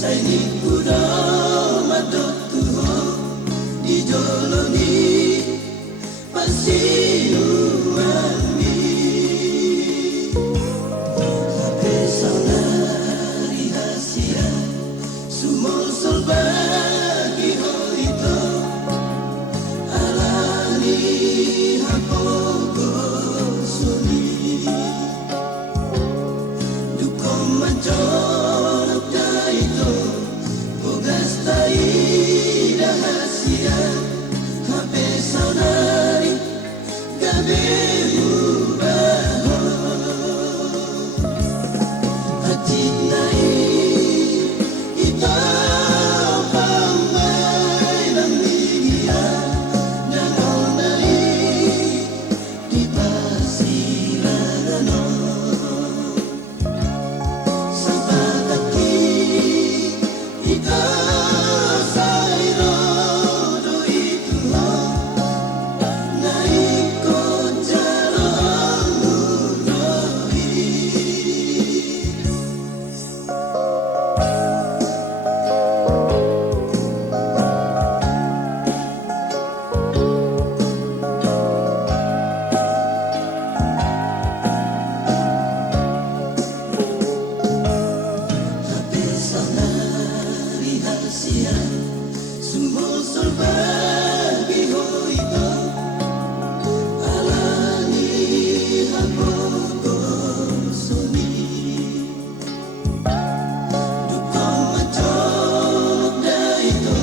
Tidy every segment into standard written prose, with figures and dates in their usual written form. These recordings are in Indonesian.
Saini kuda madot tuho di joloni pasinu ami Hape saudari hasia sumol solbagi hoito alani hapogo suni dukom majorok daito bogastai rahasia Hape saudari gabe ubaho Atinai ito pamay ng ligia nangonari di pasilanano Sabagat ito sa irodo ito naikot jarang munoi Hape saudari hasia sumol solbagi hoito alani hapogo suni dukom majorok daito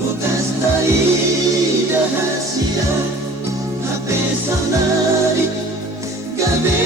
bukas tai rahasia Hape saudari gabe